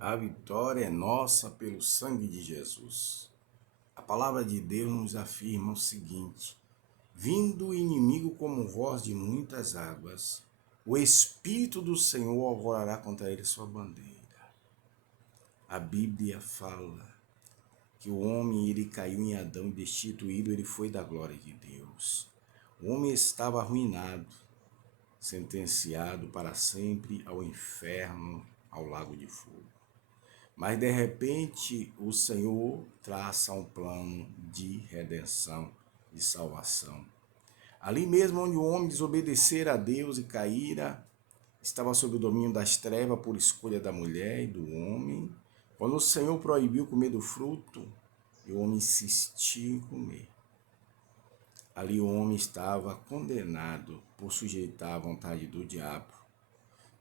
A vitória é nossa pelo sangue de Jesus. A palavra de Deus nos afirma o seguinte: vindo o inimigo como voz de muitas águas, o Espírito do Senhor alvorará contra ele sua bandeira. A Bíblia fala que o homem ele caiu em Adão e destituído ele foi da glória de Deus. O homem estava arruinado, sentenciado para sempre ao inferno, ao lago de fogo. Mas de repente o Senhor traça um plano de redenção, de salvação. Ali mesmo onde o homem desobedecera a Deus e caíra, estava sob o domínio das trevas por escolha da mulher e do homem. Quando o Senhor proibiu comer do fruto, e o homem insistiu em comer. Ali o homem estava condenado por sujeitar a vontade do diabo.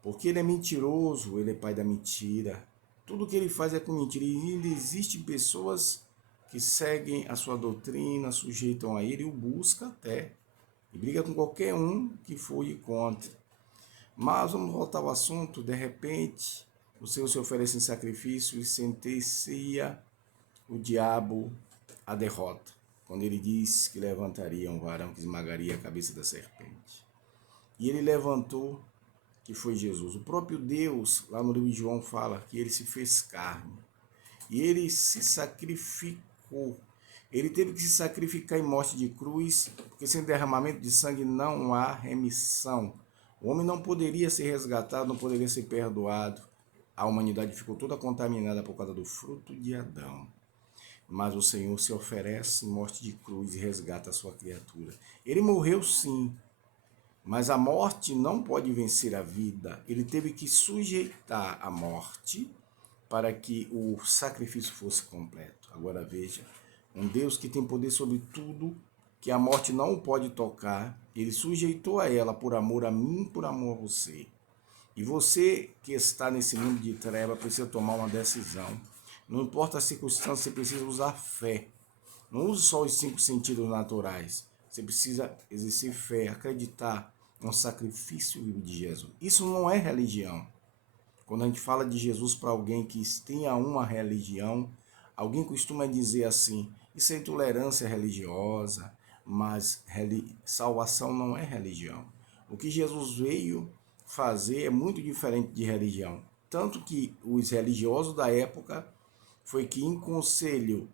Porque ele é mentiroso, ele é pai da mentira. Tudo que ele faz é com mentira. E ainda existem pessoas que seguem a sua doutrina, sujeitam a ele e o buscam até. E briga com qualquer um que for ir contra. Mas vamos voltar ao assunto. De repente, o Senhor se oferece em sacrifício e sentencia o diabo à derrota. Quando ele diz que levantaria um varão que esmagaria a cabeça da serpente. E ele levantou, que foi Jesus. O próprio Deus, lá no livro de João, fala que ele se fez carne. E ele se sacrificou. Ele teve que se sacrificar em morte de cruz, porque sem derramamento de sangue não há remissão. O homem não poderia ser resgatado, não poderia ser perdoado. A humanidade ficou toda contaminada por causa do fruto de Adão. Mas o Senhor se oferece em morte de cruz e resgata a sua criatura. Ele morreu sim, mas a morte não pode vencer a vida. Ele teve que sujeitar a morte para que o sacrifício fosse completo. Agora veja, um Deus que tem poder sobre tudo, que a morte não pode tocar, ele sujeitou a ela por amor a mim, por amor a você. E você que está nesse mundo de treva precisa tomar uma decisão. Não importa a circunstância, você precisa usar fé. Não use só os 5 sentidos naturais. Você precisa exercer fé, acreditar no sacrifício vivo de Jesus. Isso não é religião. Quando a gente fala de Jesus para alguém que tenha uma religião, alguém costuma dizer assim: isso é intolerância religiosa, mas salvação não é religião. O que Jesus veio fazer é muito diferente de religião. Tanto que os religiosos da época foi que em conselho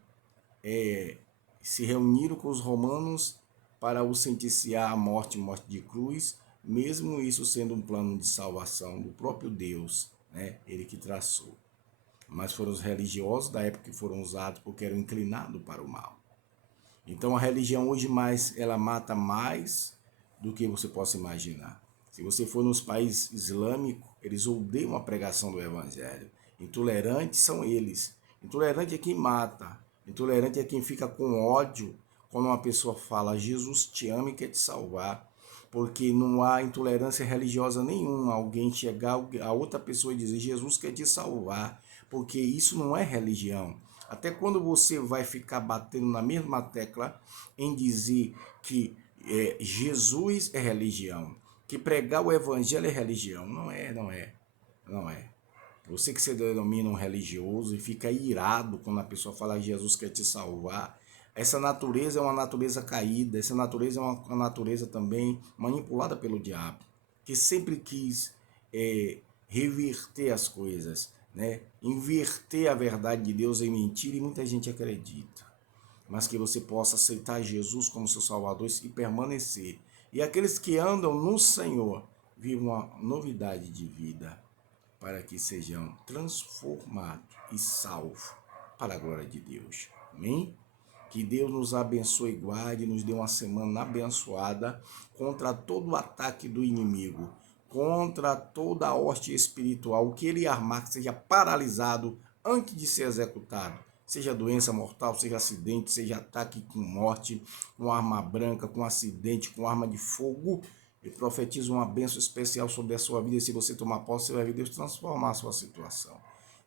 se reuniram com os romanos para o sentenciar à morte de cruz, mesmo isso sendo um plano de salvação do próprio Deus, né? Ele que traçou. Mas foram os religiosos da época que foram usados porque eram inclinados para o mal. Então a religião hoje ela mata mais do que você possa imaginar. Se você for nos países islâmicos, eles odeiam a pregação do evangelho. Intolerantes são eles. Intolerante é quem mata. Intolerante é quem fica com ódio quando uma pessoa fala Jesus te ama e quer te salvar. Porque não há intolerância religiosa nenhuma. Alguém chegar a outra pessoa e dizer Jesus quer te salvar. Porque isso não é religião. Até quando você vai ficar batendo na mesma tecla em dizer que Jesus é religião, que pregar o evangelho é religião. Não é, não é, não é. Você que se denomina um religioso e fica irado quando a pessoa fala que Jesus quer te salvar. Essa natureza é uma natureza caída, essa natureza é uma natureza também manipulada pelo diabo, que sempre quis reverter as coisas, né? Inverter a verdade de Deus em mentira, e muita gente acredita. Mas que você possa aceitar Jesus como seu Salvador e permanecer. E aqueles que andam no Senhor vivam uma novidade de vida, para que sejam transformados e salvos para a glória de Deus. Amém? Que Deus nos abençoe e guarde, nos dê uma semana abençoada contra todo o ataque do inimigo, contra toda a hoste espiritual, o que ele armar que seja paralisado antes de ser executado. Seja doença mortal, seja acidente, seja ataque com morte, com arma branca, com acidente, com arma de fogo. E profetizo uma bênção especial sobre a sua vida. E se você tomar posse, você vai ver Deus transformar a sua situação.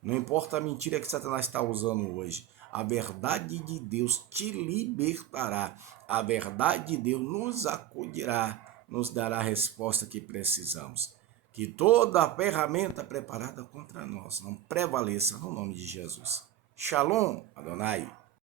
Não importa a mentira que Satanás está usando hoje. A verdade de Deus te libertará. A verdade de Deus nos acudirá, nos dará a resposta que precisamos. Que toda ferramenta preparada contra nós não prevaleça no nome de Jesus. Shalom, Adonai.